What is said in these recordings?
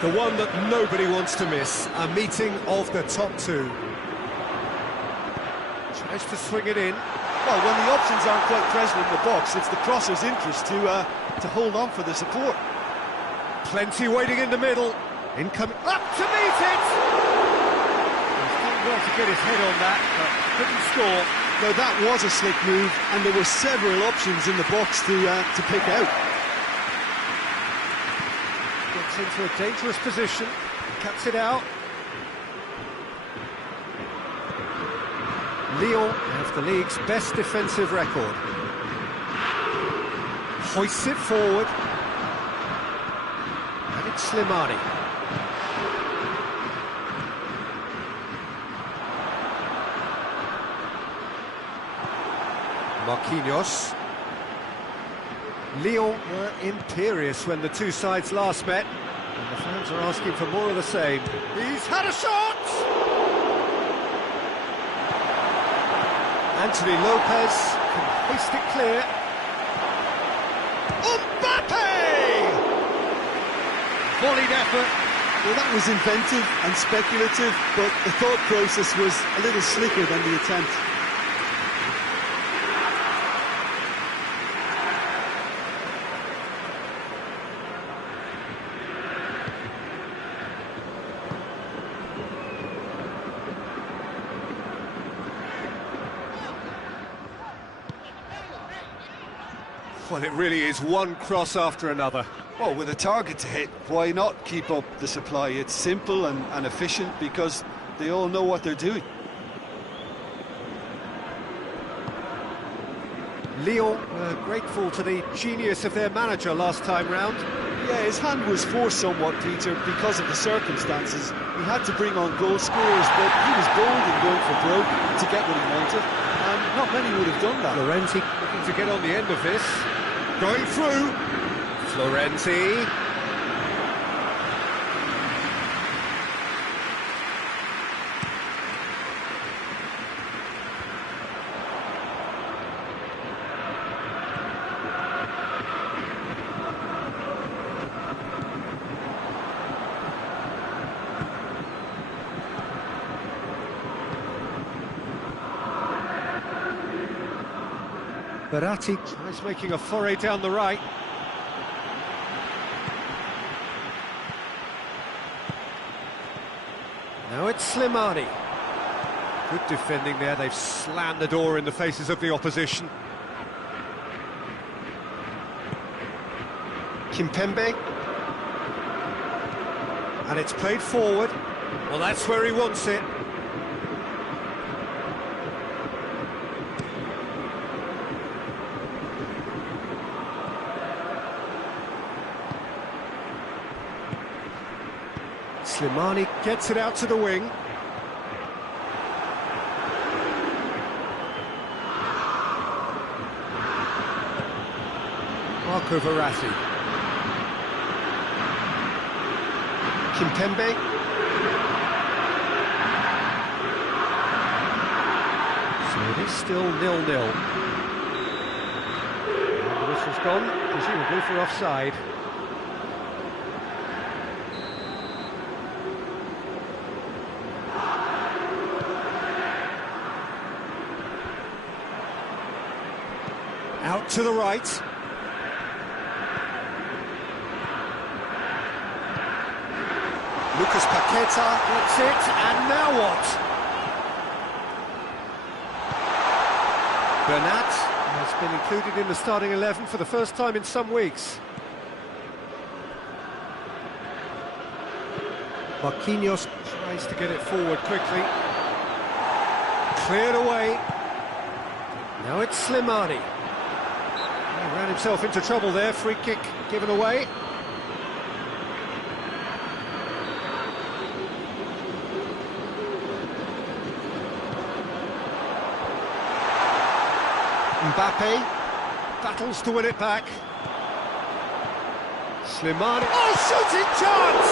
The one that nobody wants to miss, a meeting of the top two. Tries to swing it in. Well, when the options aren't quite present in the box, it's the crosser's interest to hold on for the support. Plenty waiting in the middle. Incoming, up to meet it! He's done well to get his head on that, but couldn't score. Now that was a slick move, and there were several options in the box to pick out. Gets into a dangerous position, cuts it out. Lyon have the league's best defensive record. Hoists it forward. And it's Slimani. Marquinhos. Lyon were imperious when the two sides last met, and the fans are asking for more of the same. He's had a shot! Anthony Lopez can hoist it clear. Mbappe! Volleyed effort. Well, that was inventive and speculative, but the thought process was a little slicker than the attempt. Well, it really is one cross after another. Well, with a target to hit, why not keep up the supply? It's simple and efficient because they all know what they're doing. Lyon were grateful to the genius of their manager last time round. Yeah, his hand was forced somewhat, Peter, because of the circumstances. He had to bring on goal scorers, but he was bold in going for broke to get what he wanted, and not many would have done that. Florenzi looking to get on the end of this. Going through. Florenzi. Verratti tries making a foray down the right. Now it's Slimani. Good defending there, they've slammed the door in the faces of the opposition. Kimpembe. And it's played forward. Well, that's where he wants it. Slimani gets it out to the wing. Marco Verratti. Kimpembe. So it is still 0-0. And the whistle's gone, presumably for offside. Out to the right. Lucas Paqueta gets it, and now what? Bernat has been included in the starting 11 for the first time in some weeks. Marquinhos tries to get it forward quickly. Cleared away. Now it's Slimani. He ran himself into trouble there, free kick given away. Mbappe battles to win it back. Slimani, oh, shooting chance!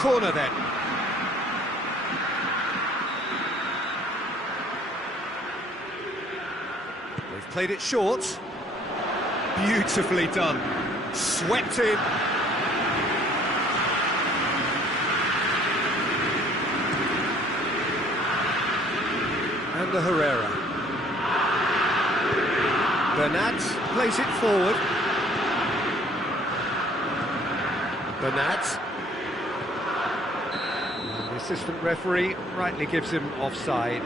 Corner then. They've played it short. Beautifully done. Swept in. And Herrera. Bernat plays it forward. Bernat. And the assistant referee rightly gives him offside.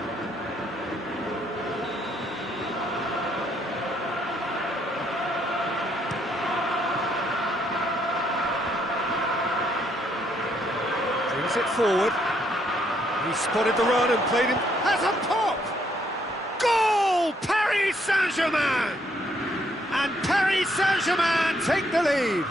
Brings it forward. He spotted the run and played him. Has a pop! Goal! Paris Saint-Germain! And Paris Saint-Germain take the lead.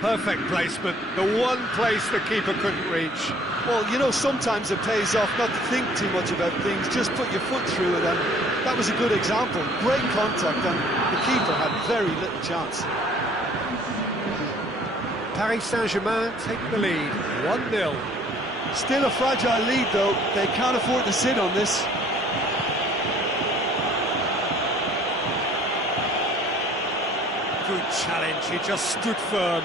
Perfect placement, the one place the keeper couldn't reach. Well, you know, sometimes it pays off not to think too much about things, just put your foot through it, and that was a good example. Great contact, and the keeper had very little chance. Paris Saint-Germain take the lead, 1-0. Still a fragile lead, though. They can't afford to sit on this. Good challenge, he just stood firm.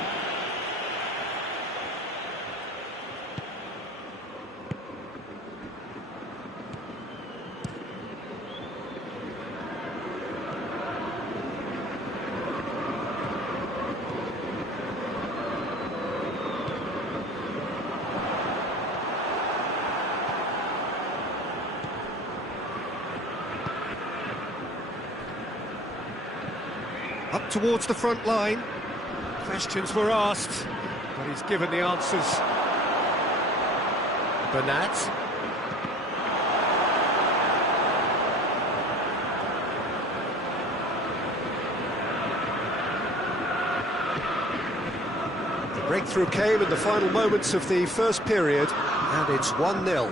Up towards the front line. Questions were asked, but he's given the answers. Bernat. The breakthrough came in the final moments of the first period, and it's 1-0.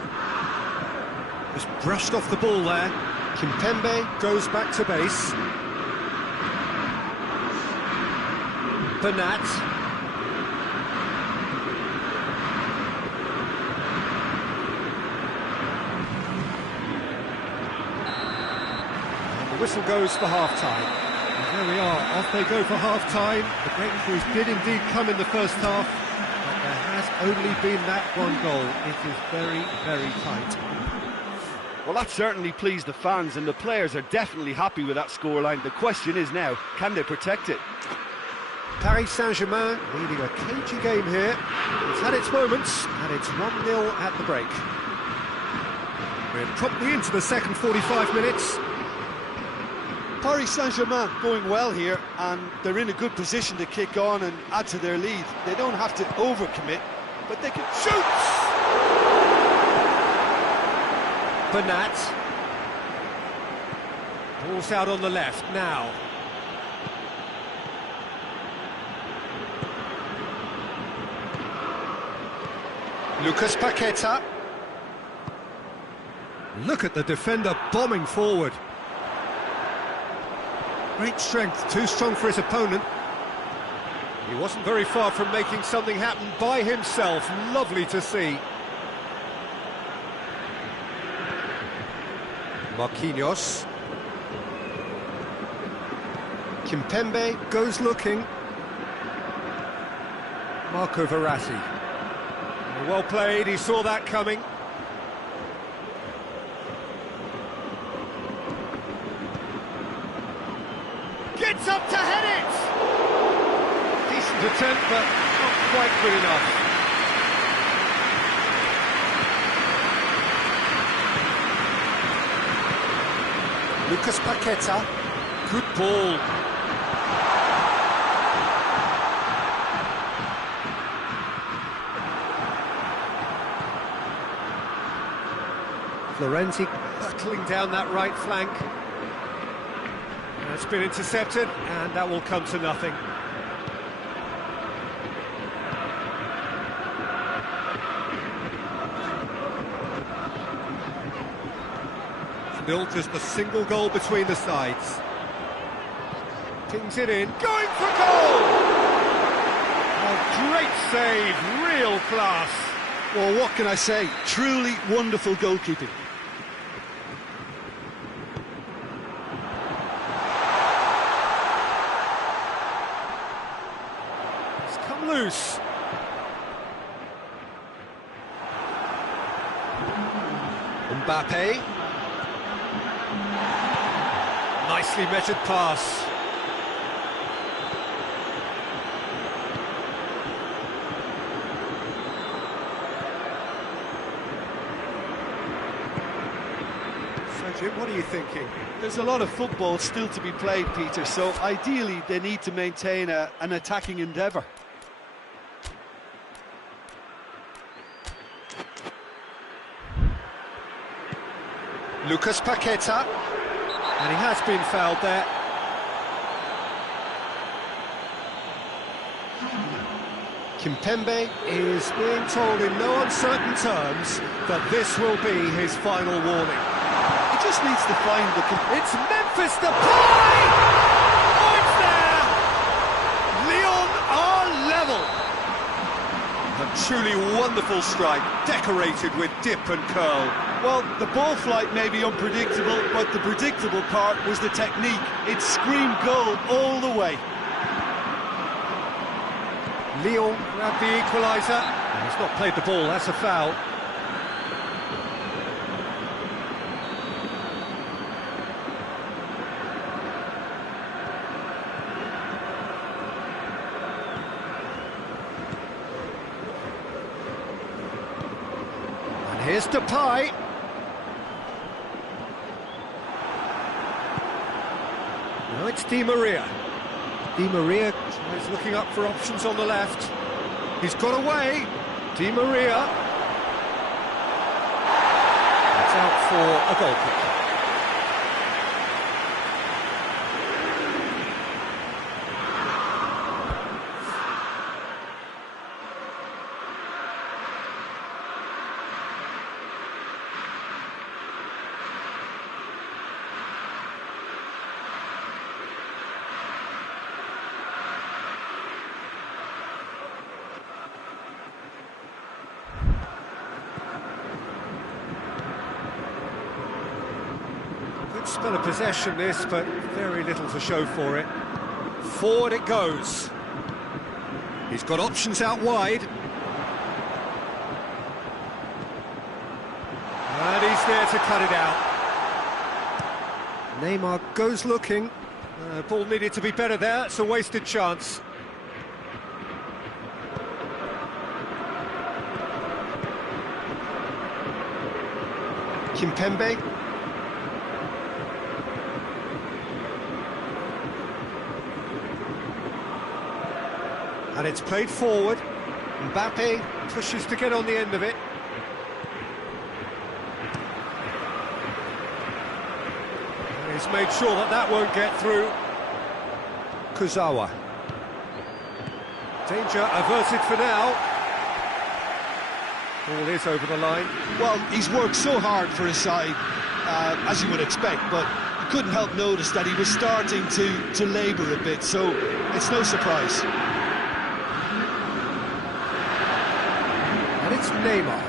Just brushed off the ball there. Kimpembe goes back to base. Bernat. And the whistle goes for half-time. And there we are, off they go for half-time. The breakthroughs did indeed come in the first half, but there has only been that one goal. It is very, very tight. Well, that certainly pleased the fans, and the players are definitely happy with that scoreline. The question is now, can they protect it? Paris Saint-Germain leading a cagey game here. It's had its moments, and it's 1-0 at the break. We're promptly into the second 45 minutes. Paris Saint-Germain going well here, and they're in a good position to kick on and add to their lead. They don't have to overcommit, but they can shoot! Bernat. Ball's out on the left now. Lucas Paqueta. Look at the defender bombing forward. Great strength, too strong for his opponent. He wasn't very far from making something happen by himself. Lovely to see. Marquinhos. Kimpembe goes looking. Marco Verratti. Well played, he saw that coming. Gets up to head it! Decent attempt, but not quite good enough. Lucas Paqueta, good ball. Florenzi hurtling down that right flank. That's been intercepted, and that will come to nothing. Still just a single goal between the sides. Pings it in, going for goal! A great save, real class. Well, what can I say? Truly wonderful goalkeeping. goes. Mbappe. Nicely measured pass. So Jim, what are you thinking? There's a lot of football still to be played, Peter, so ideally they need to maintain an attacking endeavour. Lucas Paqueta, and he has been fouled there. Kimpembe is being told in no uncertain terms that this will be his final warning. He just needs to find the... It's Memphis Depay! Oh, it's there! Lyon are level! A truly wonderful strike, decorated with dip and curl. Well, the ball flight may be unpredictable, but the predictable part was the technique. It screamed goal all the way. Lyon grabbed the equaliser. He's not played the ball, that's a foul. And here's Depay. Now it's Di Maria. Di Maria is looking up for options on the left. He's got away. Di Maria. It's out for a goal kick. Good spell of possession this, but very little to show for it. Forward it goes. He's got options out wide. And he's there to cut it out. Neymar goes looking. Ball needed to be better there, it's a wasted chance. Kimpembe. And it's played forward. Mbappe pushes to get on the end of it. And he's made sure that that won't get through. Kurzawa. Danger averted for now. Ball is over the line. Well, he's worked so hard for his side, as you would expect, but you couldn't help notice that he was starting to labour a bit, so it's no surprise. And it's Neymar.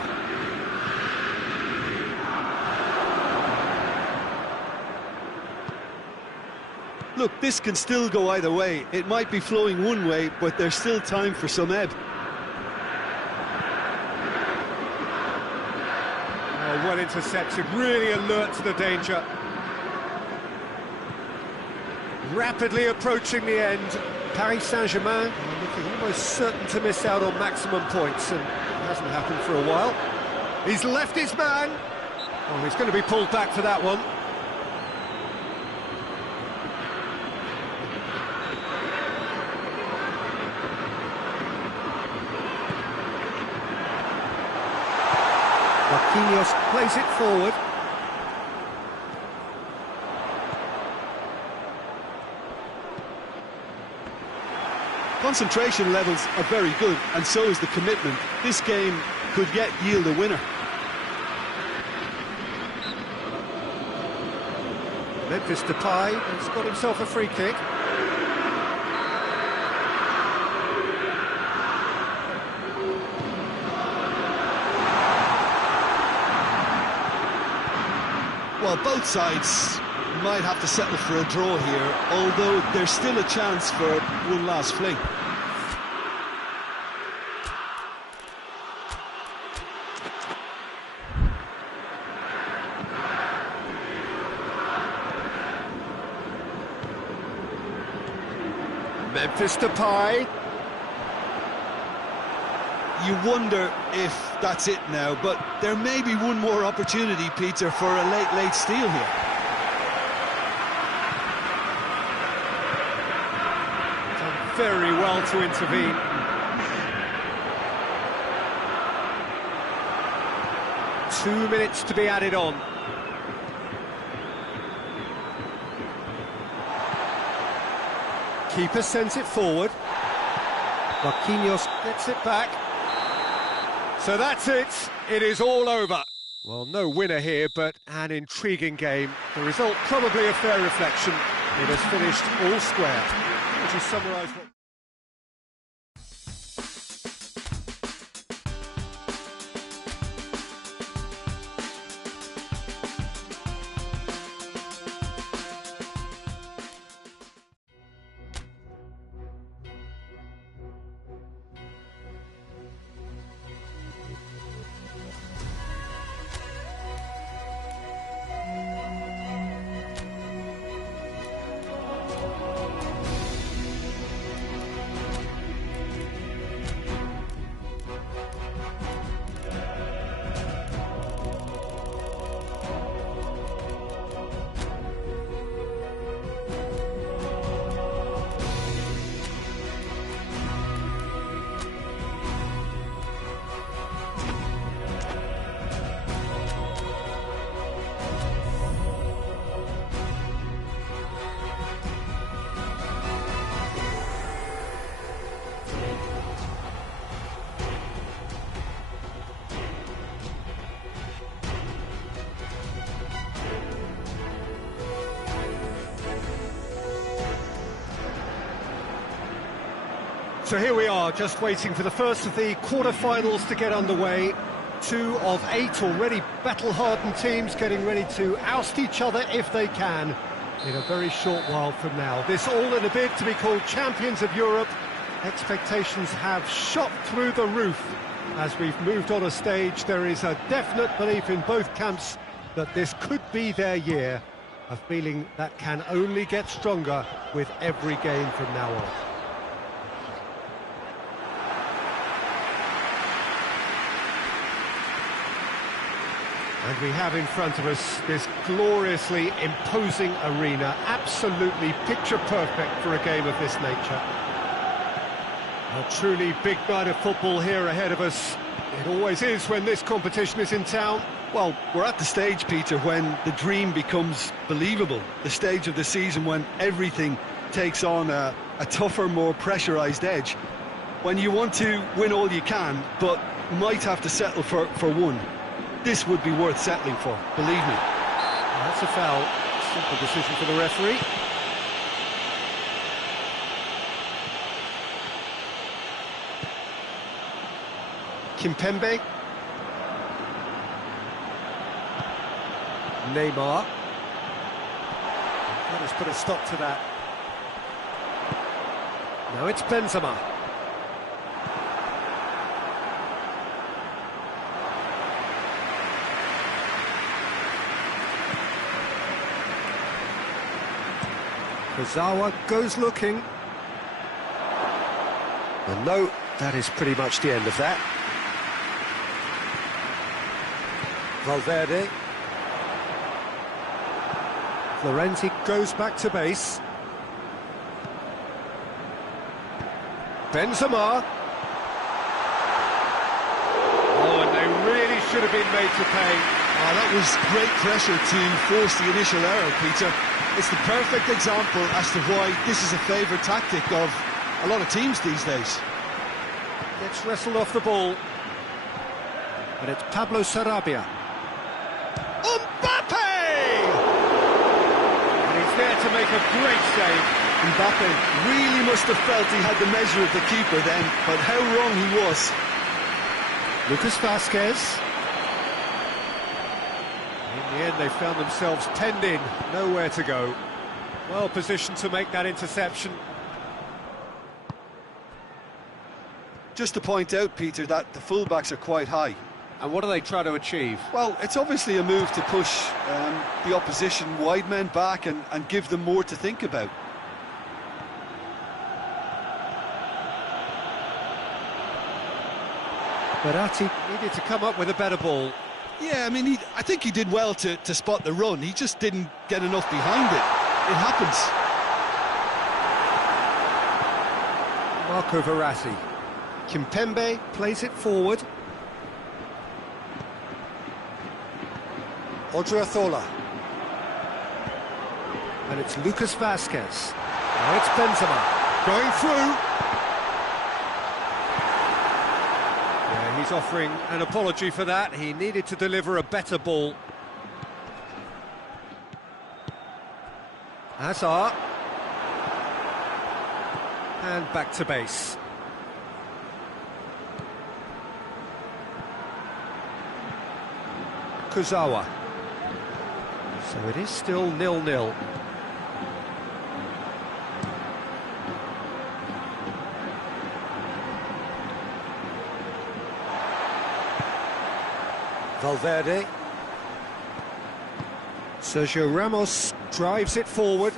Look, this can still go either way. It might be flowing one way, but there's still time for some ebb. Oh, well intercepted, really alert to the danger. Rapidly approaching the end. Paris Saint-Germain looking almost certain to miss out on maximum points, and it hasn't happened for a while. He's left his man. Oh, he's going to be pulled back for that one. Marquinhos plays it forward. Concentration levels are very good, and so is the commitment. This game could yet yield a winner. Memphis Depay has got himself a free kick. Well, both sides might have to settle for a draw here, although there's still a chance for one last fling. Memphis Depay. You wonder if that's it now, but there may be one more opportunity, Peter, for a late steal here. Done very well to intervene. Two minutes to be added on. Keeper sends it forward. Marquinhos gets it back. So that's it. It is all over. Well, no winner here, but an intriguing game. The result probably a fair reflection. It has finished all square. Would you summarise what... So here we are, just waiting for the first of the quarter-finals to get underway. 2 of 8 already battle-hardened teams getting ready to oust each other if they can in a very short while from now. This all in a bid to be called Champions of Europe. Expectations have shot through the roof as we've moved on a stage. There is a definite belief in both camps that this could be their year, a feeling that can only get stronger with every game from now on. And we have in front of us this gloriously imposing arena, absolutely picture-perfect for a game of this nature. A truly big night of football here ahead of us. It always is when this competition is in town. Well, we're at the stage, Peter, when the dream becomes believable. The stage of the season when everything takes on a tougher, more pressurised edge. When you want to win all you can, but might have to settle for one. This would be worth settling for, believe me. That's a foul. Simple decision for the referee. Kimpembe. Neymar. Let us put a stop to that. Now it's Benzema. Kurzawa goes looking. And no, that is pretty much the end of that. Valverde. Florenzi goes back to base. Benzema. Oh, and they really should have been made to pay. Oh, that was great pressure to force the initial error, Peter. It's the perfect example as to why this is a favourite tactic of a lot of teams these days. Gets wrestled off the ball. And it's Pablo Sarabia. Mbappe! And he's there to make a great save. Mbappe really must have felt he had the measure of the keeper then, but how wrong he was. Lucas Vazquez. In the end, they found themselves penned in, nowhere to go. Well positioned to make that interception. Just to point out, Peter, that the fullbacks are quite high. And what do they try to achieve? Well, it's obviously a move to push the opposition wide men back and give them more to think about. Verratti needed to come up with a better ball. Yeah, I mean, I think he did well to spot the run. He just didn't get enough behind it. It happens. Marco Verratti. Kimpembe plays it forward. Odriozola. And it's Lucas Vazquez. Now it's Benzema. Going through. Yeah, he's offering an apology for that. He needed to deliver a better ball. Hazard. And back to base. Kurzawa. So it is still 0-0. Valverde. Sergio Ramos drives it forward.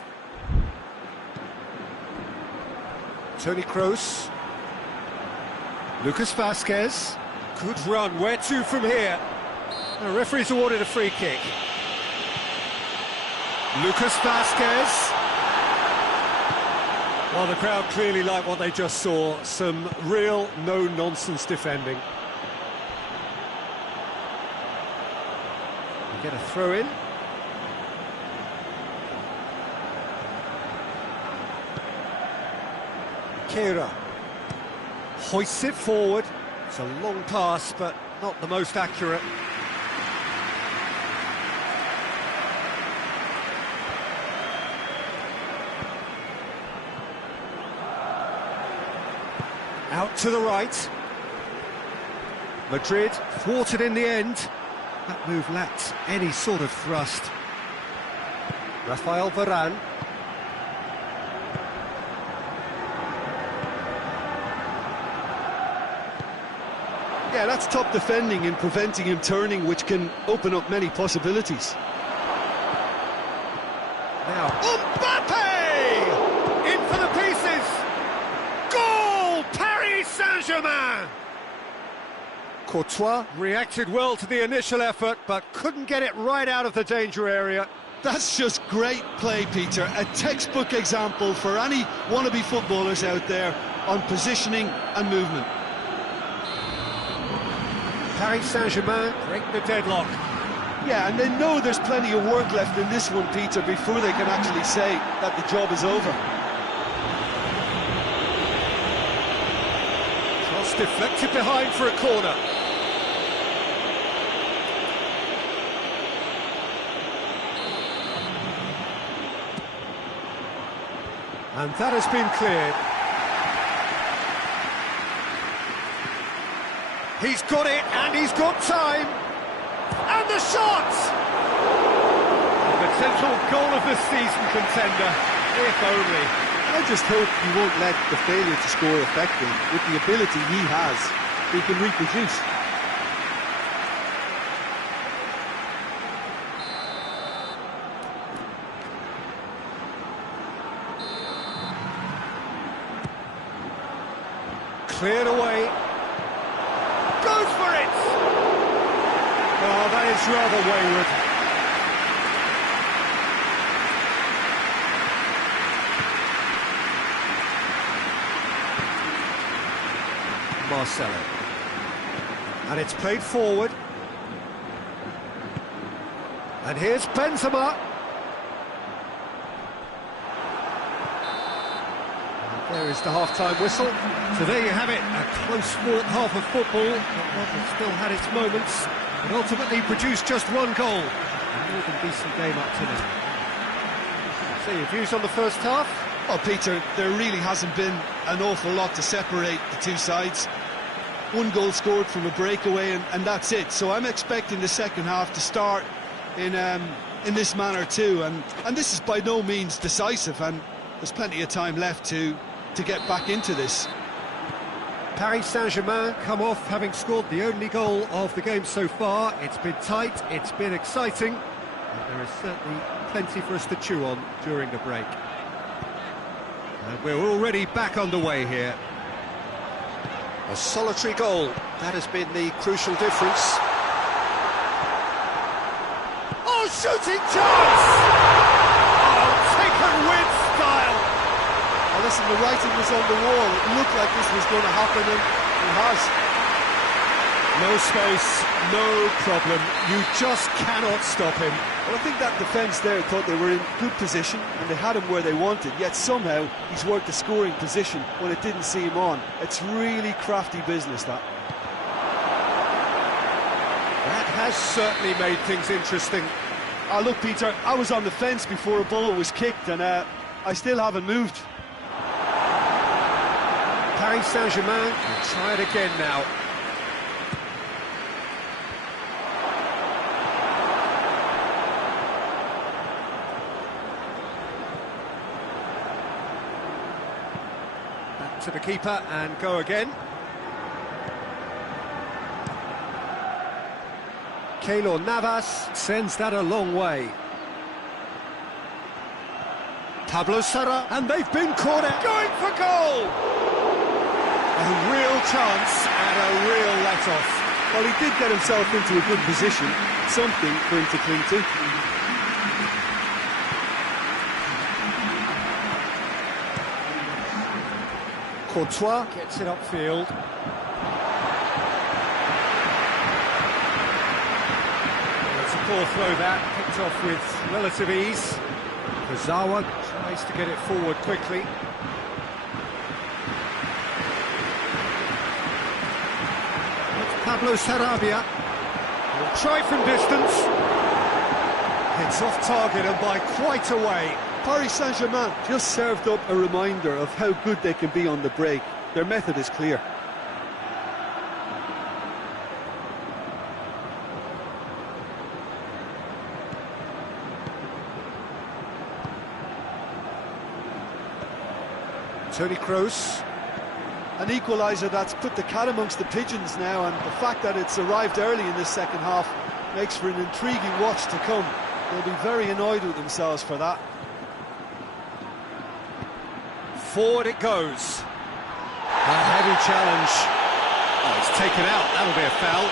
Toni Kroos. Lucas Vazquez. Good run. Where to from here? The referee's awarded a free kick. Lucas Vazquez. Well, the crowd clearly like what they just saw. Some real no-nonsense defending. We get a throw-in. Kehrer hoists it forward. It's a long pass, but not the most accurate. Out to the right. Madrid thwarted in the end. That move lacked any sort of thrust. Rafael Varane. Yeah, that's top defending and preventing him turning, which can open up many possibilities. Now, Mbappe! In for the pieces! Goal! Paris Saint-Germain! Courtois reacted well to the initial effort, but couldn't get it right out of the danger area. That's just great play, Peter. A textbook example for any wannabe footballers out there on positioning and movement. Paris Saint-Germain break the deadlock. Yeah, and they know there's plenty of work left in this one, Peter, before they can actually say that the job is over. Cross deflected behind for a corner. And that has been cleared. He's got it, and he's got time. And the shot! A potential goal of the season contender, if only. I just hope he won't let the failure to score affect him. With the ability he has, he can reproduce. Cleared away. Goes for it! Oh, that is rather wayward. Marcelo. And it's played forward. And here's Benzema. There is the half-time whistle. So there you have it, a close-fought half of football, but one that still had its moments, but ultimately produced just one goal. A more than decent game up to now. So your views on the first half? Well, Peter, there really hasn't been an awful lot to separate the two sides. One goal scored from a breakaway, and that's it. So I'm expecting the second half to start in this manner too, and this is by no means decisive, and there's plenty of time left to get back into this. Paris Saint-Germain come off having scored the only goal of the game so far. It's been tight, it's been exciting, and there is certainly plenty for us to chew on during the break. And we're already back underway here. A solitary goal, that has been the crucial difference. Oh, shooting chance! Oh, taken with style! Well, listen, the writing was on the wall. It looked like this was going to happen, and it has. No space, no problem. You just cannot stop him. Well, I think that defence there thought they were in good position and they had him where they wanted, yet somehow he's worked a scoring position when it didn't see him on. It's really crafty business, that. That has certainly made things interesting. Oh, look, Peter, I was on the fence before a ball was kicked, and I still haven't moved. Paris Saint-Germain will try it again now. Back to the keeper and go again. Keylor Navas sends that a long way. Pablo Sarra, and they've been caught out. Going for goal! A real chance and a real let-off. Well, he did get himself into a good position, something for him to cling to. Courtois gets it upfield. It's a poor throw that, picked off with relative ease. Kurzawa tries to get it forward quickly. It's Pablo Sarabia. He'll try from distance. It's off target and by quite a way. Paris Saint-Germain just served up a reminder of how good they can be on the break. Their method is clear. Toni Kroos. An equaliser that's put the cat amongst the pigeons now, and the fact that it's arrived early in this second half makes for an intriguing watch to come. They'll be very annoyed with themselves for that. Forward it goes. A heavy challenge. Oh, it's taken out. That'll be a foul.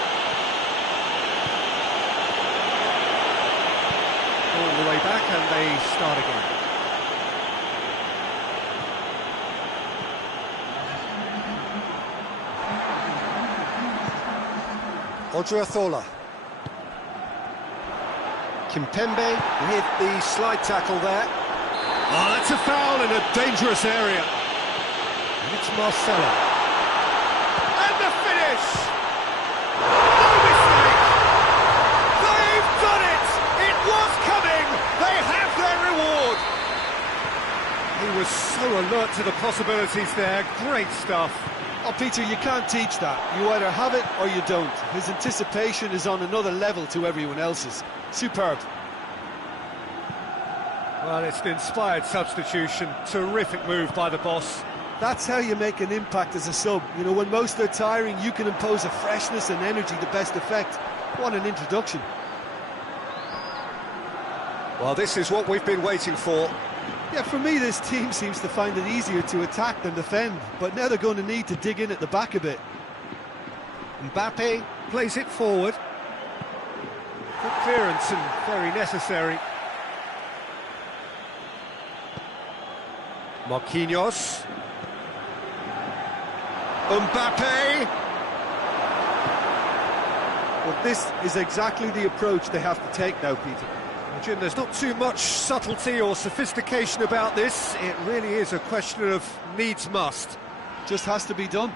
All the way back and they start again. Odriozola. Kimpembe with the slide tackle there. Oh, that's a foul in a dangerous area. And it's Marcelo. And the finish! No mistake! They've done it! It was coming! They have their reward! He was so alert to the possibilities there. Great stuff. Oh, Peter, you can't teach that. You either have it or you don't. His anticipation is on another level to everyone else's. Superb. Well, it's an inspired substitution. Terrific move by the boss. That's how you make an impact as a sub. You know, when most are tiring, you can impose a freshness and energy to best effect. What an introduction. Well, this is what we've been waiting for. Yeah, for me, this team seems to find it easier to attack than defend, but now they're going to need to dig in at the back a bit. Mbappe plays it forward. Good clearance and very necessary. Marquinhos. Mbappe. Well, this is exactly the approach they have to take now, Peter. Well, Jim, there's not too much subtlety or sophistication about this. It really is a question of needs must. Just has to be done.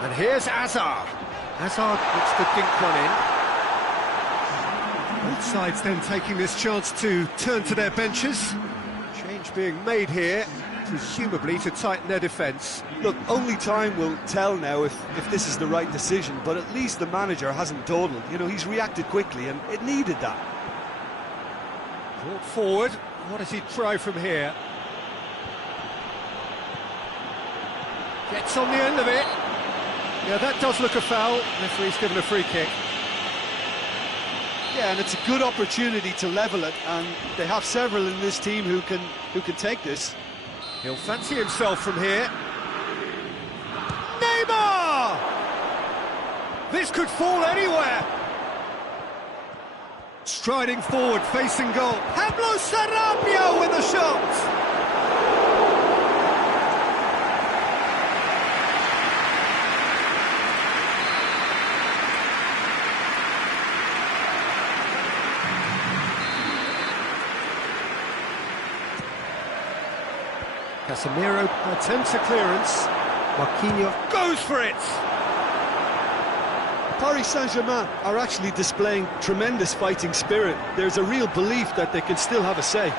And here's Hazard. Hazard gets the dink one in. Both sides then taking this chance to turn to their benches. Change being made here, presumably to tighten their defence. Look, only time will tell now if this is the right decision, but at least the manager hasn't dawdled. You know, he's reacted quickly, and it needed that. Brought forward. What does he try from here? Gets on the end of it. Yeah, that does look a foul. Referee's given a free kick. Yeah, and it's a good opportunity to level it, and they have several in this team who can take this. He'll fancy himself from here. Neymar! This could fall anywhere. Striding forward, facing goal. Pablo Sarabia with the shot. Casemiro attempts a clearance. Marquinhos goes for it. Paris Saint-Germain are actually displaying tremendous fighting spirit. There's a real belief that they can still have a say.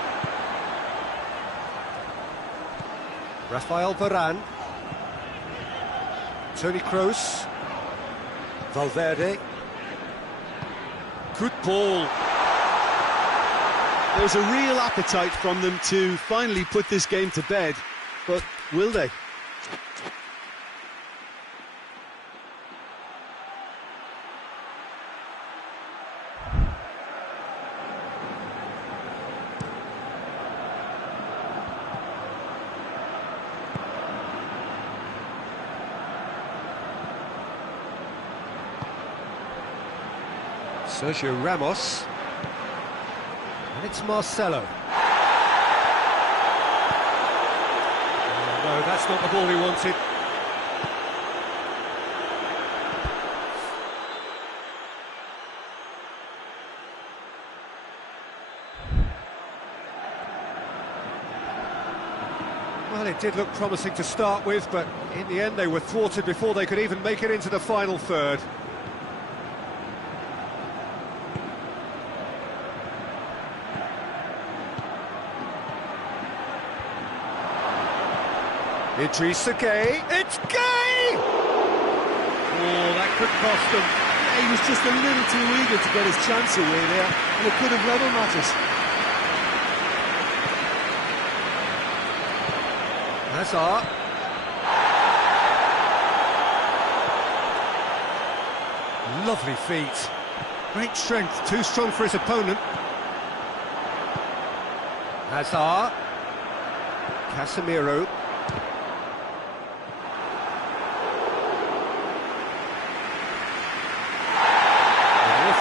Rafael Varane. Toni Kroos. Valverde. Good ball. There's a real appetite from them to finally put this game to bed, but will they? Sergio Ramos. And it's Marcelo. Oh, no, that's not the ball he wanted. Well, it did look promising to start with, but in the end they were thwarted before they could even make it into the final third. Idrissa Gueye, it's Gueye! Oh, that could cost them. Yeah, he was just a little too eager to get his chance away there, and it could have level matters. Hazard. Lovely feet. Great strength, too strong for his opponent. Hazard. Casemiro.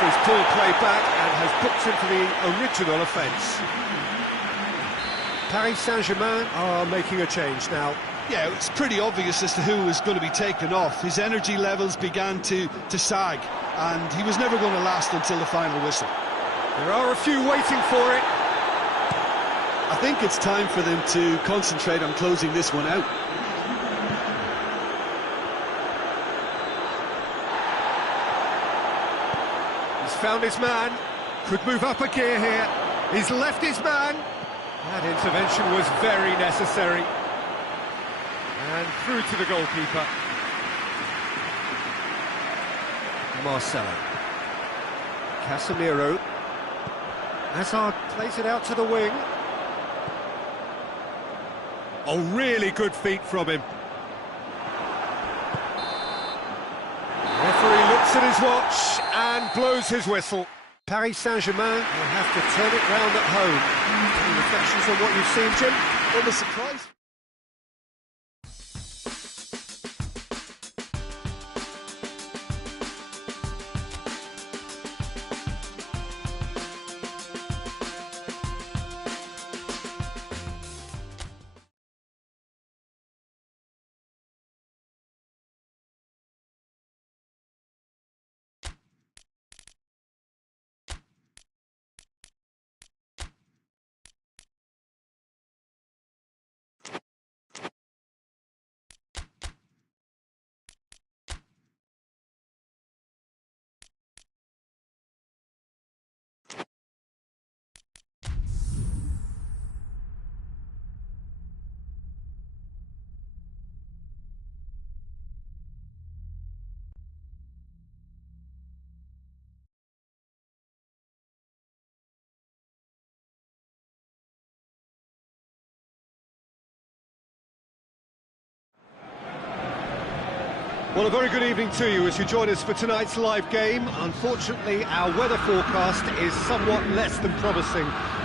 He's pulled play back and has booked him for the original offence. Paris Saint-Germain are making a change now. Yeah, it's pretty obvious as to who was going to be taken off. His energy levels began to sag, and he was never going to last until the final whistle. There are a few waiting for it. I think it's time for them to concentrate on closing this one out. Found his man, could move up a gear here, he's left his man. That intervention was very necessary. And through to the goalkeeper. Marcelo. Casemiro. Hazard plays it out to the wing. Oh, really good feet from him. Referee looks at his watch and blows his whistle. Paris Saint-Germain will have to turn it round at home. Any reflections on what you've seen, Jim? Well, the surprise... Well, a very good evening to you as you join us for tonight's live game. Unfortunately, our weather forecast is somewhat less than promising.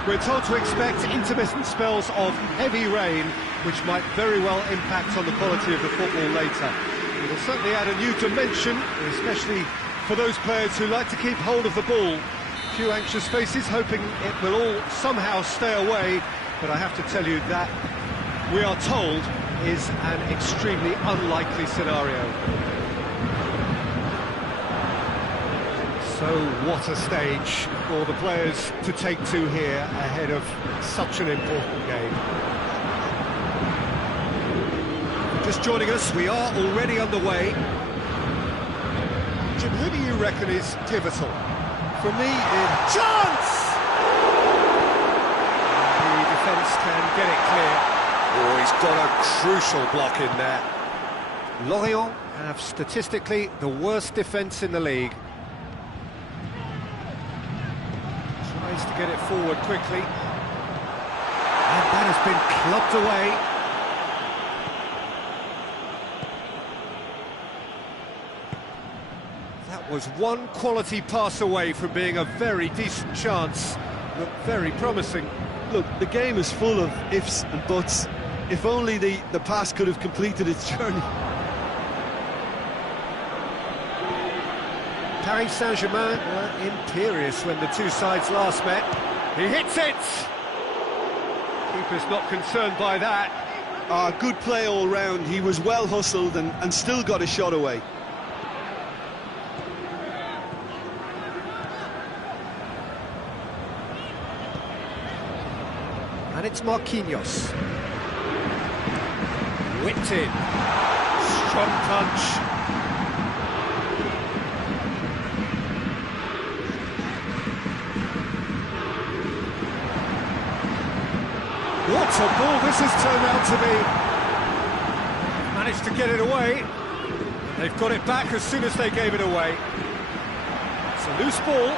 We're told to expect intermittent spells of heavy rain, which might very well impact on the quality of the football later. It'll certainly add a new dimension, especially for those players who like to keep hold of the ball. A few anxious faces hoping it will all somehow stay away, but I have to tell you that we are told is an extremely unlikely scenario. So what a stage for the players to take to here ahead of such an important game. Just joining us, we are already underway. Jim, who do you reckon is pivotal? For me, Chance! The defence can get it clear. Oh, he's got a crucial block in there. Lorient have statistically the worst defence in the league. Tries to get it forward quickly. And that has been clubbed away. That was one quality pass away from being a very decent chance. Looked very promising. look, the game is full of ifs and buts. If only the pass could have completed its journey. Paris Saint-Germain were imperious when the two sides last met. He hits it! Keeper's not concerned by that. Good play all round. He was well hustled and still got a shot away. And it's Marquinhos. Whipped in. Strong punch. What a ball this has turned out to be. Managed to get it away. They've got it back as soon as they gave it away. It's a loose ball.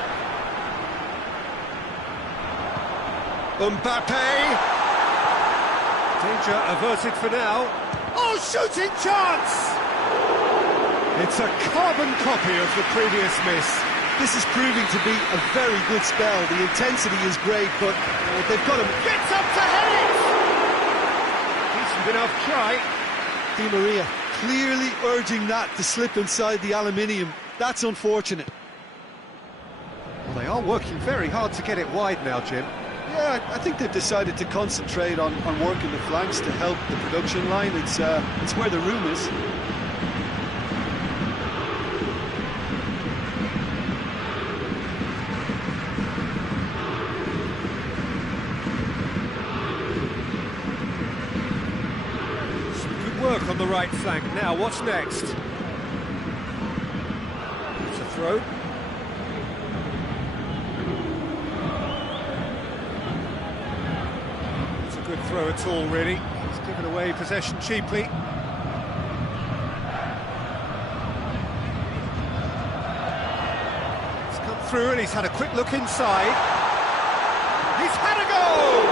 Mbappe. Danger averted for now. Oh, shooting chance! It's a carbon copy of the previous miss. This is proving to be a very good spell. The intensity is great, but they've got him. Gets up to head it! Decent enough try. Di Maria clearly urging that to slip inside the aluminium. That's unfortunate. Well, they are working very hard to get it wide now, Jim. Yeah, I think they've decided to concentrate on working the flanks to help the production line. It's where the room is. Some good work on the right flank. Now, what's next? It's a throw. Good throw at all, really. He's given away possession cheaply. He's come through and he's had a quick look inside. He's had a goal!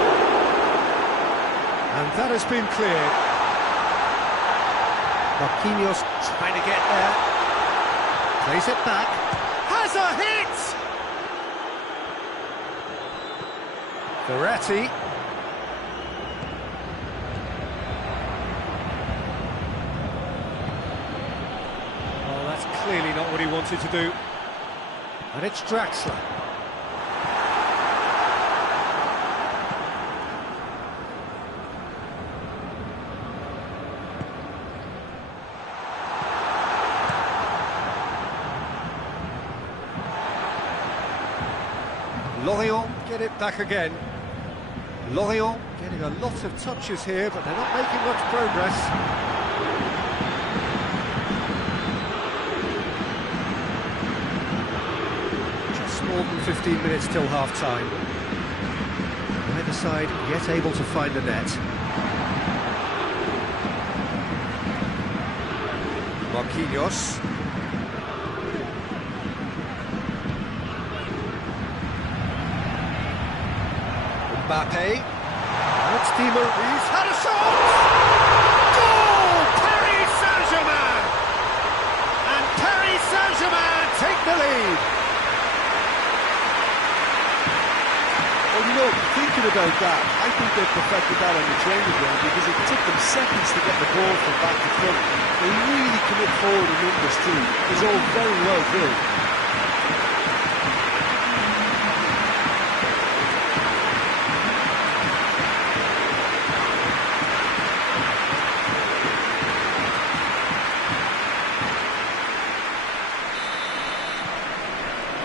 And that has been cleared. Marquinhos trying to get there. Plays it back. Has a hit! Verratti. Clearly not what he wanted to do. And it's Draxler. Lorient get it back again. Lorient getting a lot of touches here, but they're not making much progress. More than 15 minutes till half-time. Neither side yet able to find the net. Marquinhos. Mbappe. That's Di Maria. He's had a shot! Goal! Paris Saint-Germain! And Paris Saint-Germain take the lead. Well, thinking about that, I think they've perfected that on the training ground because it took them seconds to get the ball from back to front. They really commit forward in numbers too. It's all very well drilled.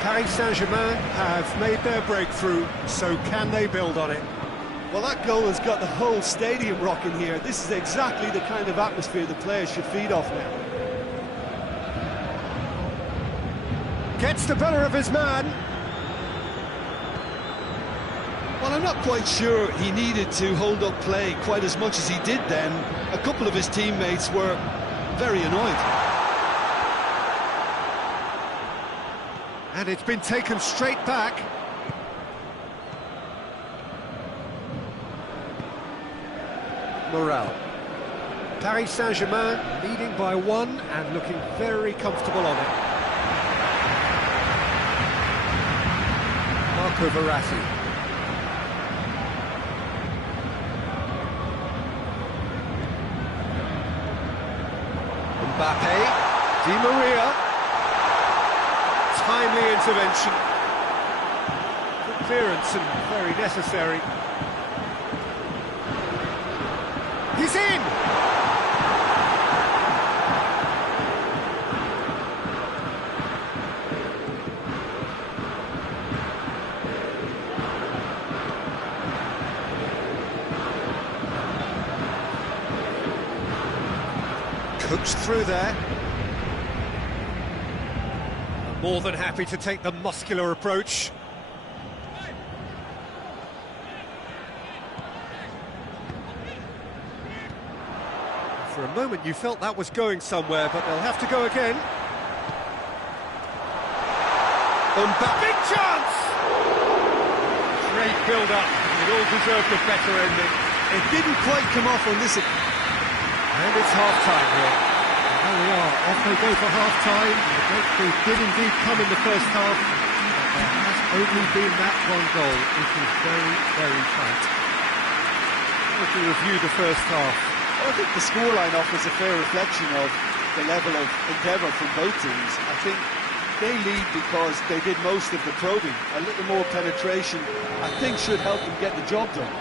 Paris Saint-Germain have made their breakthrough, so can they build on it? Well, that goal has got the whole stadium rocking here. This is exactly the kind of atmosphere the players should feed off now. Gets the better of his man. Well, I'm not quite sure he needed to hold up play quite as much as he did then. A couple of his teammates were very annoyed. And it's been taken straight back. Morel. Paris Saint-Germain leading by 1 and looking very comfortable on it. Marco Verratti. Mbappe. Di Maria. Timely intervention. Good clearance and very necessary. He's in! Coached through there. More than happy to take the muscular approach. For a moment you felt that was going somewhere, but they'll have to go again. Big chance! Great build-up. It all deserved a better ending. It didn't quite come off on this. And it's half-time here. There we are, off they go for half-time. The breakthrough did indeed come in the first half, but there has only been that one goal. It is very, very tight. How would you review the first half? Well, I think the scoreline offers a fair reflection of the level of endeavour from both teams. I think they lead because they did most of the probing. A little more penetration, I think, should help them get the job done.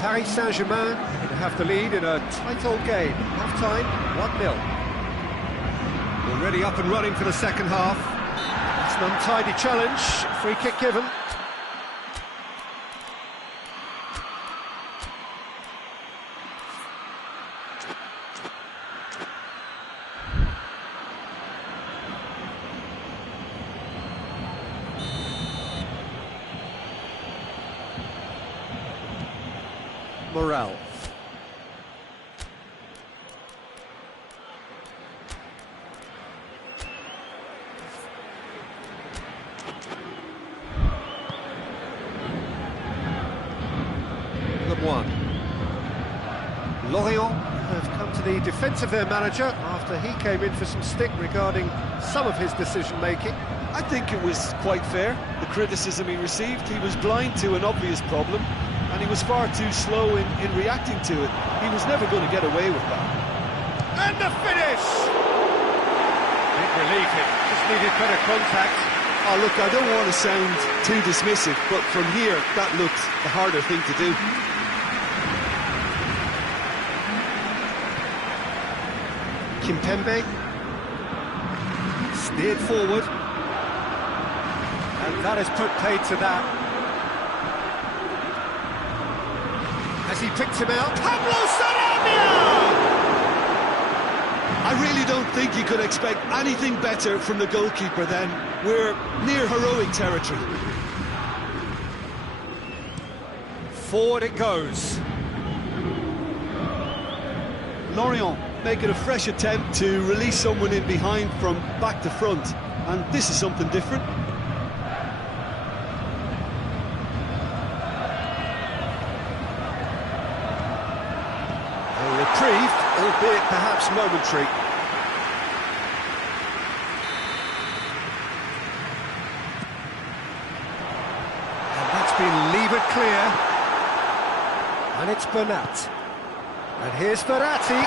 Paris Saint-Germain have the lead in a tight old game. Half-time, 1-0. Already up and running for the second half. It's an untidy challenge. Free kick given. Morel. Lorient have come to the defence of their manager after he came in for some stick regarding some of his decision-making. I think it was quite fair, the criticism he received. He was blind to an obvious problem, and he was far too slow in reacting to it. He was never going to get away with that. And the finish! Big relief, it just needed better contact. Oh, look, I don't want to sound too dismissive, but from here, that looked the harder thing to do. Kimpembe steered forward, and that has put paid to that. As he picked him out, Pablo Sarabia! I really don't think you could expect anything better from the goalkeeper then. We're near heroic territory. Forward it goes. Lorient making a fresh attempt to release someone in behind from back to front, and this is something different. A reprieve, albeit perhaps momentary. And that's been levered clear. And it's Bernat. And here's Verratti.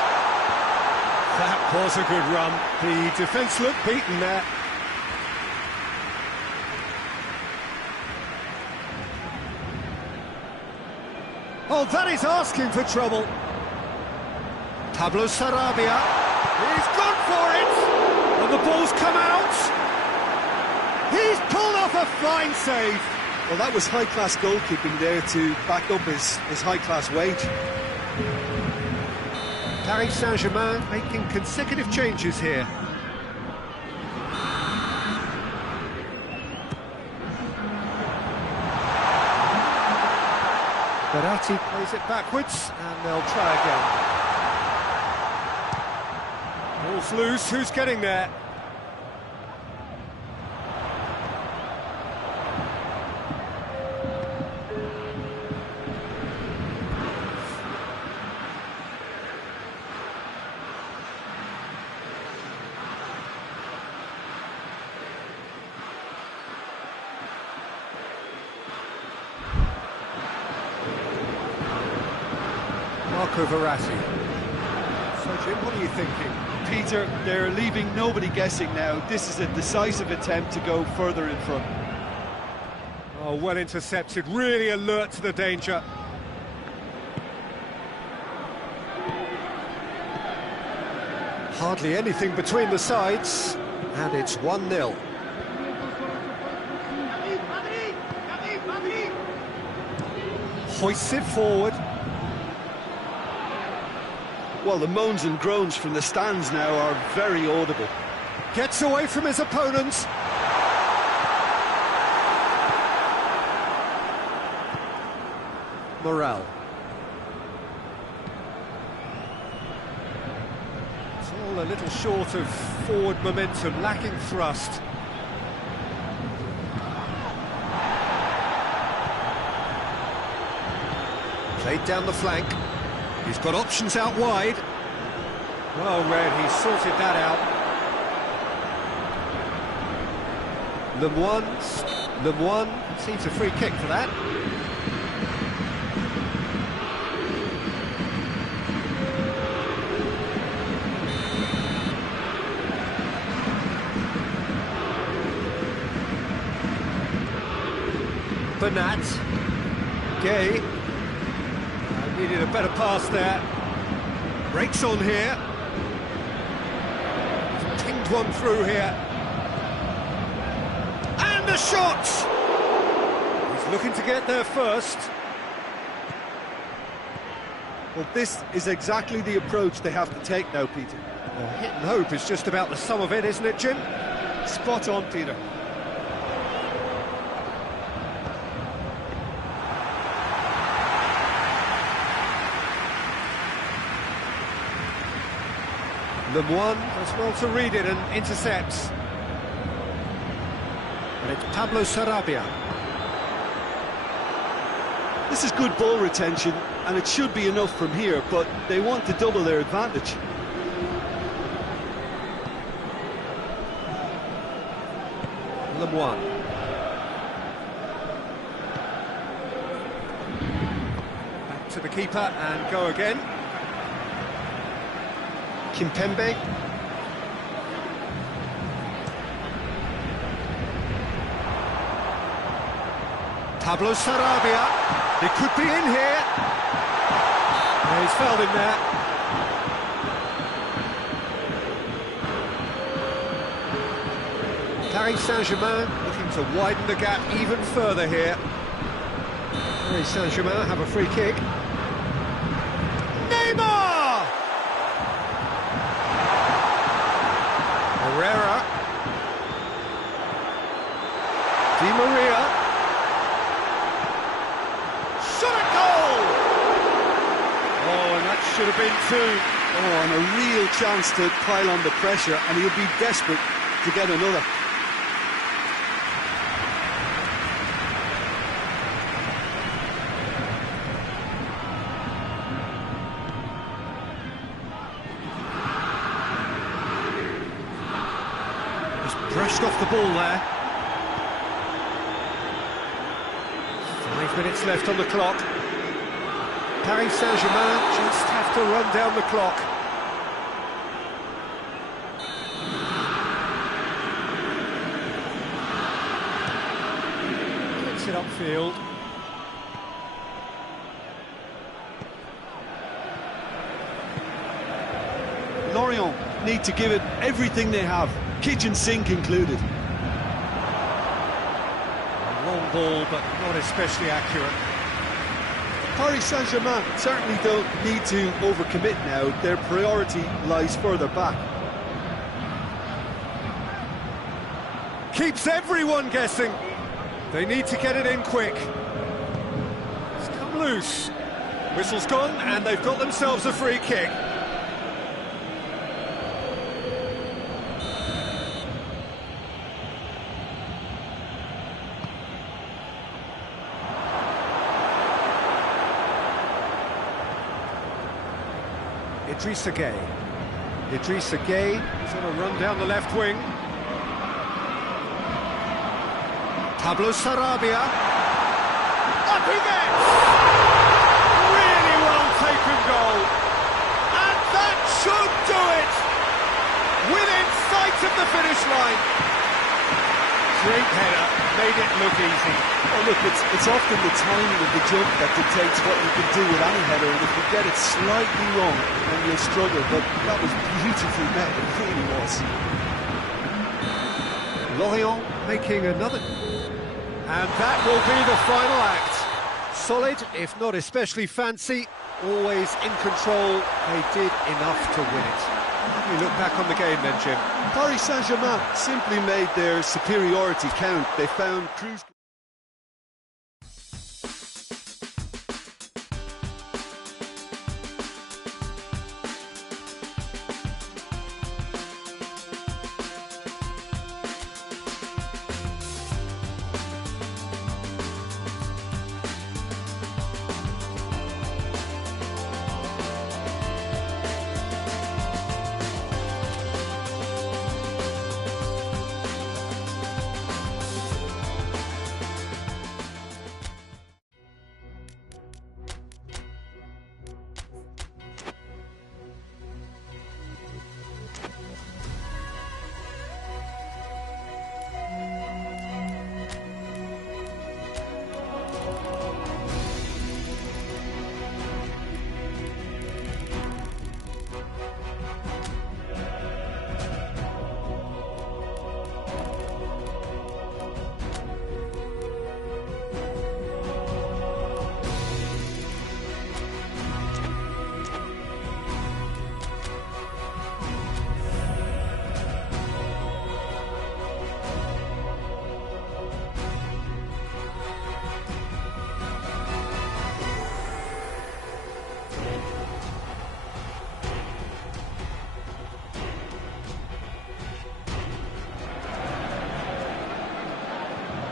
That was a good run. The defence looked beaten there. Oh, that is asking for trouble. Pablo Sarabia. He's gone for it. And the ball's come out. He's pulled off a fine save. Well, that was high-class goalkeeping there to back up his high-class wage. Paris Saint-Germain making consecutive changes here. Verratti plays it backwards, and they'll try again. Ball's loose, who's getting there? Marco Verratti. So Jim, what are you thinking? Peter, they're leaving nobody guessing now. This is a decisive attempt to go further in front. Oh, well intercepted, really alert to the danger. Hardly anything between the sides, and it's 1-0. Hoists it forward. Well, the moans and groans from the stands now are very audible. Gets away from his opponents. Morel. It's all a little short of forward momentum, lacking thrust. Played down the flank. He's got options out wide. Well read, he sorted that out. Lemoine seems a free kick for that. Bernat. Gay. Needed a better pass there. Breaks on here. Pinged one through here. And a shot! He's looking to get there first. Well, this is exactly the approach they have to take now, Peter. Well, hit and hope is just about the sum of it, isn't it, Jim? Spot on, Peter. Lemoine does well to read it and intercepts. And it's Pablo Sarabia. This is good ball retention, and it should be enough from here, but they want to double their advantage. Lemoine. Back to the keeper and go again. Kimpembe. Pablo Sarabia. He could be in here. Yeah, he's fouled him there. Paris Saint-Germain looking to widen the gap even further here. Paris Saint-Germain have a free kick. Neymar! Herrera. Di Maria. Shot at goal! Oh, and that should have been two. Oh, and a real chance to pile on the pressure, and he'll be desperate to get another. Brushed off the ball there. minutes left on the clock. Paris Saint-Germain just have to run down the clock. Gets it upfield. Lorient need to give it everything they have, kitchen sink included. A long ball, but not especially accurate. Paris Saint-Germain certainly don't need to overcommit now. Their priority lies further back. Keeps everyone guessing. They need to get it in quick. It's come loose. Whistle's gone, and they've got themselves a free kick. Idrissa Gueye. Idrissa Gueye is on a run down the left wing. Pablo Sarabia. Up he gets! Really well taken goal. And that should do it! Within sight of the finish line. Great header, made it look easy. Oh, look, it's often the timing of the jump that dictates what you can do with any header, and if you get it slightly wrong, then you'll struggle, but that was beautifully met, it really was. Lorient making another... And that will be the final act. Solid, if not especially fancy, always in control. They did enough to win it. How do you look back on the game then, Jim? Paris Saint-Germain simply made their superiority count. They found cruise...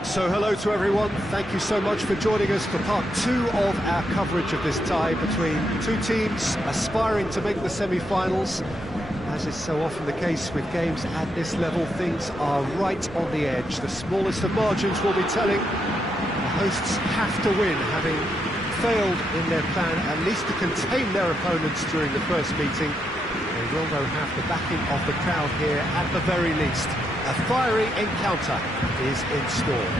So hello to everyone, thank you so much for joining us for part two of our coverage of this tie between two teams aspiring to make the semi-finals. As is so often the case with games at this level, things are right on the edge. The smallest of margins will be telling. The hosts have to win, having failed in their plan at least to contain their opponents during the first meeting. They will though have the backing of the crowd here at the very least. A fiery encounter is in store.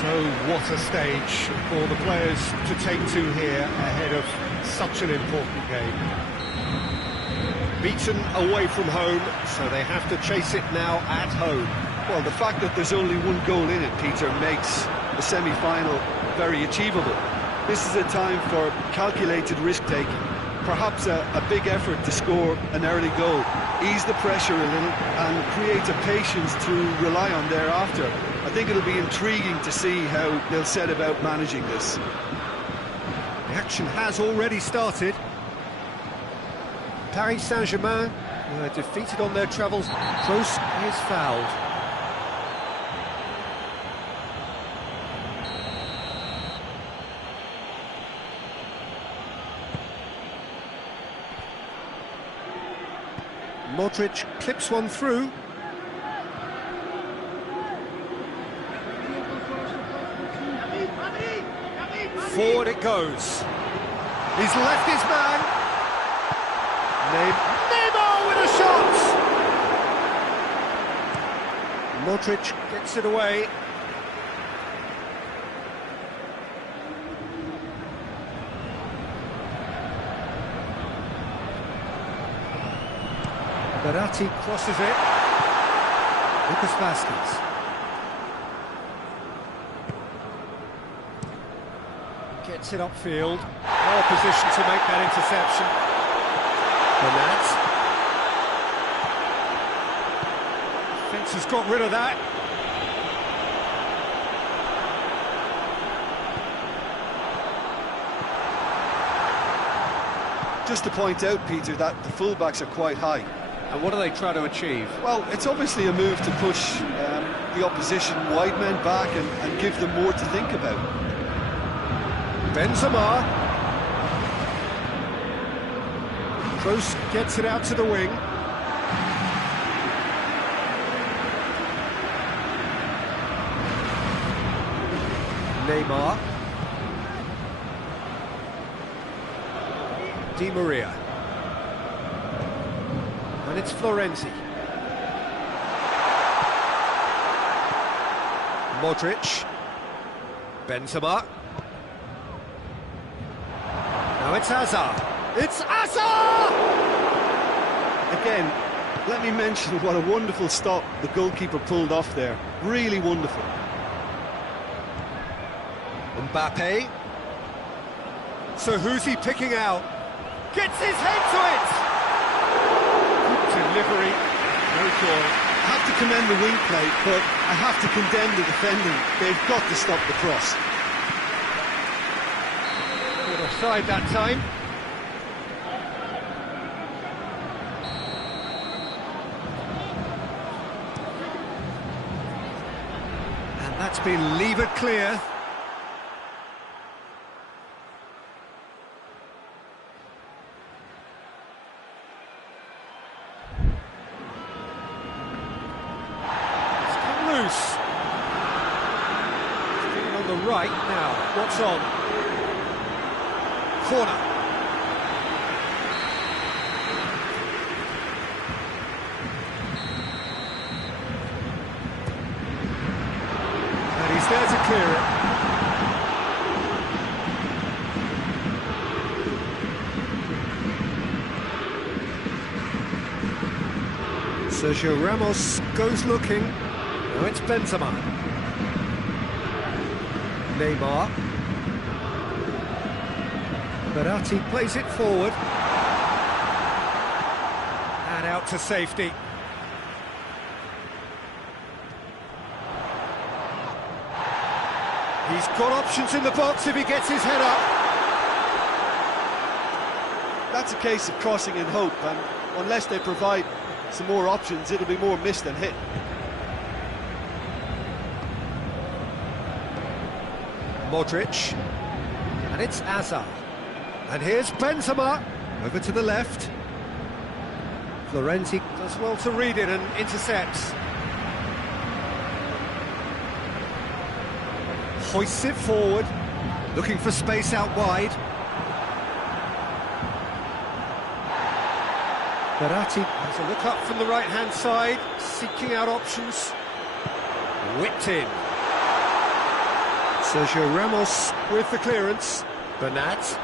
So what a stage for the players to take to here ahead of such an important game. Beaten away from home, so they have to chase it now at home. Well, the fact that there's only one goal in it, Peter, makes the semi-final very achievable. This is a time for calculated risk-taking, perhaps a big effort to score an early goal, ease the pressure a little and create a patience to rely on thereafter. I think it'll be intriguing to see how they'll set about managing this. The action has already started. Paris Saint-Germain were defeated on their travels. Kroos is fouled. Modric clips one through. Forward it goes. He's left his man. Neymar with a shot! Modric gets it away. Verratti crosses it. Lucas Vázquez. Gets it upfield. Well positioned to make that interception. Bernat. Defence has got rid of that. Just to point out, Peter, that the fullbacks are quite high. And what are they trying to achieve? Well, it's obviously a move to push the opposition wide men back and give them more to think about. Benzema. Kroos gets it out to the wing. Neymar. Di Maria. And it's Florenzi. Modric. Benzema. Now it's Hazard. It's Hazard! Again, let me mention what a wonderful stop the goalkeeper pulled off there. Really wonderful. Mbappe. So who's he picking out? Gets his head to it! Good delivery, no joy. I have to commend the wing play, but I have to condemn the defending. They've got to stop the cross. Good offside that time. And that's been levered clear. Loose. On the right now. What's on? Corner. And he's there to clear it. Sergio Ramos goes looking. Now it's Benzema. Neymar. Verratti plays it forward. And out to safety. He's got options in the box if he gets his head up. That's a case of crossing in hope, and unless they provide some more options, it'll be more missed than hit. Modric, and it's Hazard, and here's Benzema, over to the left. Florenzi does well to read it and intercepts. Hoists it forward, looking for space out wide. Verratti has a look up from the right-hand side, seeking out options. Whipped in. Sergio Ramos with the clearance. Bernat.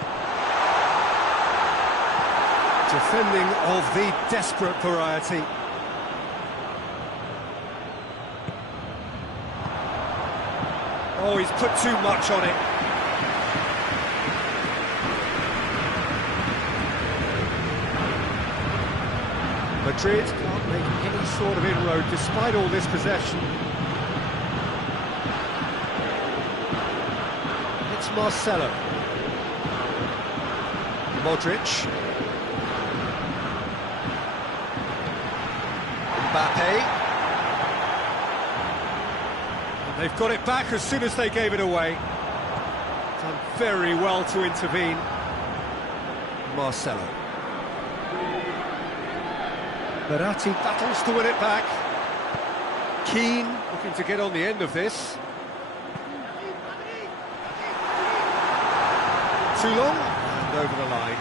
Defending of the desperate variety. Oh, he's put too much on it. Madrid can't make any sort of inroad despite all this possession. It's Marcelo. Modric. Mbappe. And they've got it back as soon as they gave it away. Done very well to intervene. Marcelo. Verratti battles to win it back. Keane looking to get on the end of this. Too long, and over the line.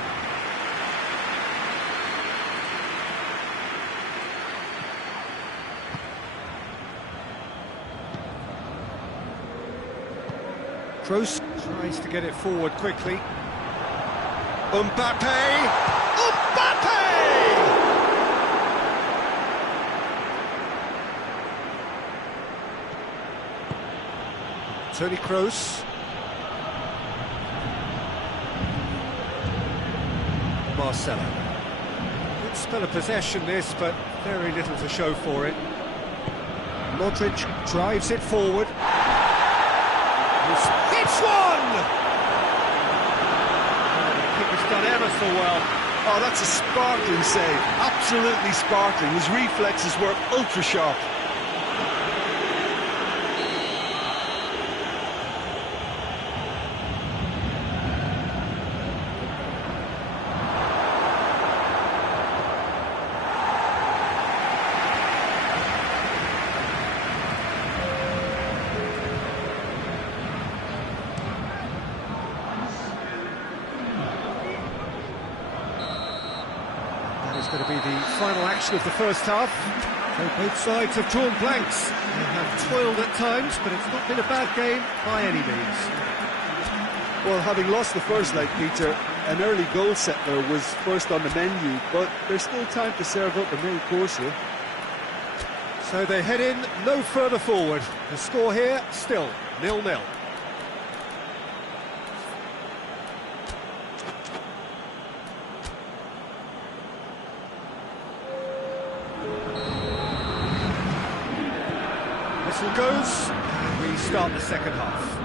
Kroos tries to get it forward quickly. Mbappe! Mbappe! Toni Kroos. Marcelo. Good spell of possession this, but very little to show for it. Modric drives it forward. It's one! The keeper's done ever so well. Oh, that's a sparkling save. Absolutely sparkling. His reflexes were ultra sharp. It's going to be the final action of the first half. So both sides have drawn blanks. They have toiled at times, but it's not been a bad game by any means. Well, having lost the first leg, Peter, an early goal settler was first on the menu, but there's still time to serve up the main course here. So they head in no further forward. The score here, still 0-0. Whistle goes, and we start the second half.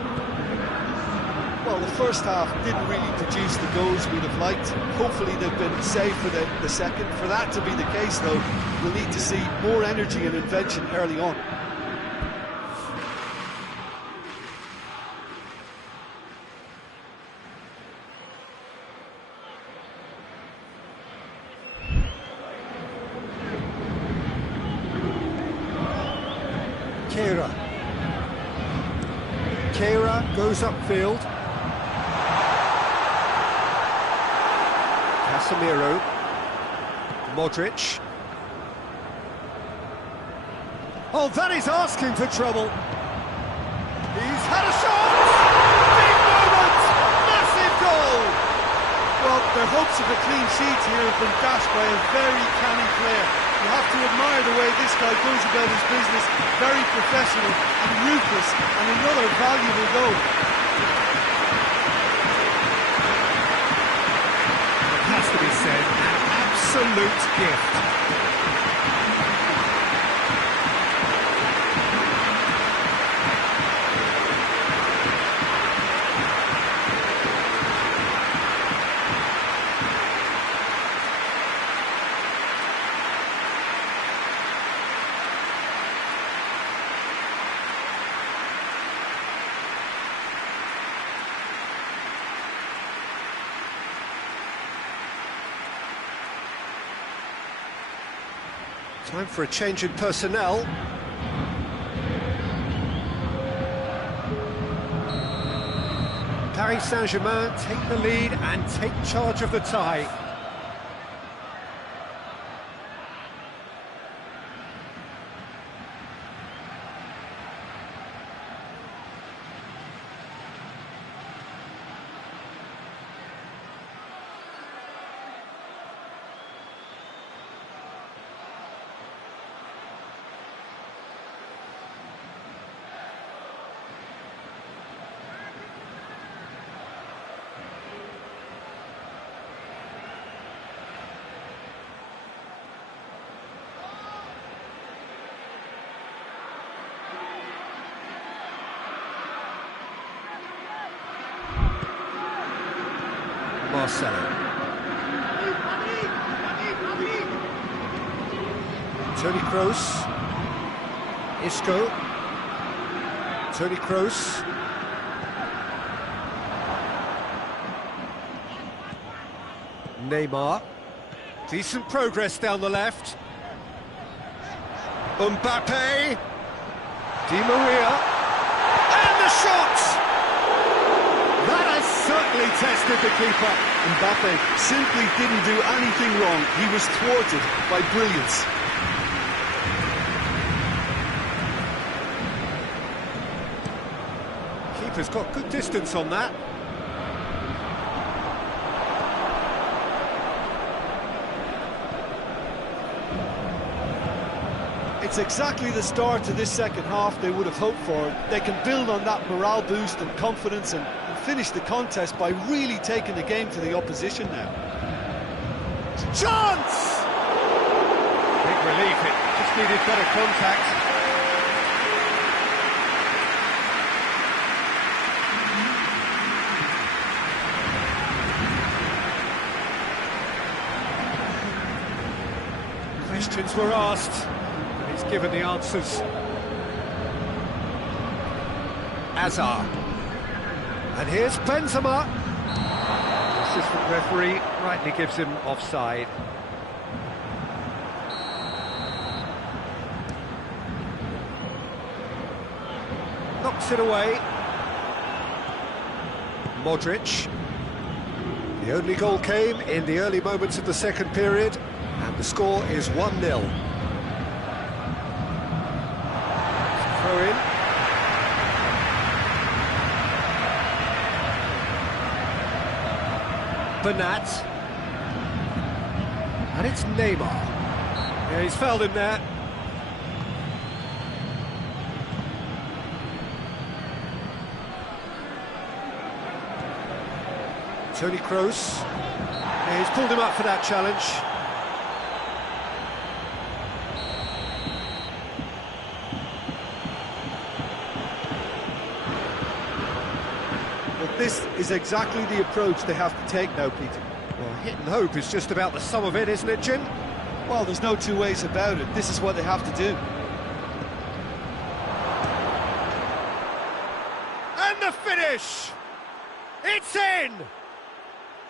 Well, the first half didn't really produce the goals we'd have liked. Hopefully they've been saved for the second. For that to be the case, though, we'll need to see more energy and invention early on. Keira goes upfield. Casemiro. Modric. Oh, that is asking for trouble. He's had a shot! Big moment! Massive goal! Well, their hopes of a clean sheet here have been dashed by a very canny player. You have to admire the way this guy goes about his business, very professional and ruthless, and another valuable goal. It has to be said, an absolute gift. Time for a change in personnel. Paris Saint-Germain take the lead and take charge of the tie. Marcelo. Toni Kroos. Isco. Toni Kroos. Neymar. Decent progress down the left. Mbappe. Di Maria. And the shot! That has certainly tested the keeper. Mbappe simply didn't do anything wrong. He was thwarted by brilliance. Keeper's got good distance on that. It's exactly the start to this second half they would have hoped for. They can build on that morale boost and confidence and finish the contest by really taking the game to the opposition now. Chance! Big relief, it just needed better contact. Questions were asked, and he's given the answers. Hazard. And here's Benzema. The assistant referee rightly gives him offside. Knocks it away. Modric. The only goal came in the early moments of the second period, and the score is 1-0. Throw in. Bernat. And it's Neymar. Yeah, he's fouled him there. Toni Kroos. Yeah, he's pulled him up for that challenge. This is exactly the approach they have to take now, Peter. Well, hit and hope is just about the sum of it, isn't it, Jim? Well, there's no two ways about it. This is what they have to do. And the finish! It's in!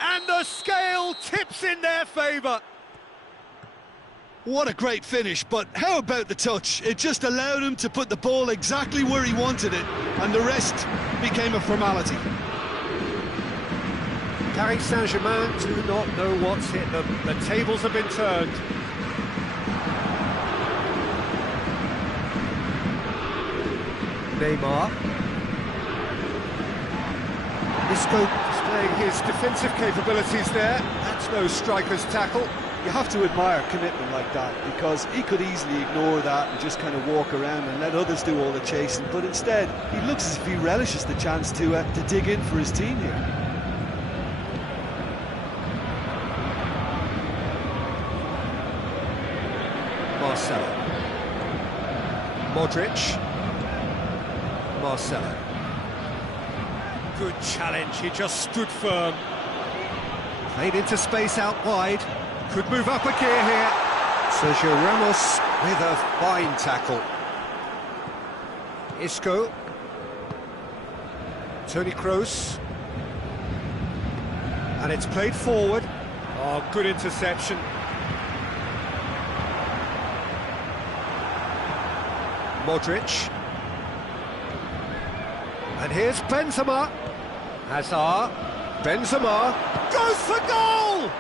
And the scale tips in their favour. What a great finish, but how about the touch? It just allowed him to put the ball exactly where he wanted it, and the rest became a formality. Paris Saint-Germain do not know what's hit them. The tables have been turned. Neymar. Isco displaying his defensive capabilities there. That's no striker's tackle. You have to admire commitment like that, because he could easily ignore that and just kind of walk around and let others do all the chasing, but instead he looks as if he relishes the chance to dig in for his team here. Marcelo. Modric. Marcelo. Good challenge, he just stood firm. Played into space out wide. Could move up a gear here. Sergio Ramos with a fine tackle. Isco. Toni Kroos. And it's played forward. Oh, good interception. Modric. And here's Benzema. Hazard. Benzema goes for goal!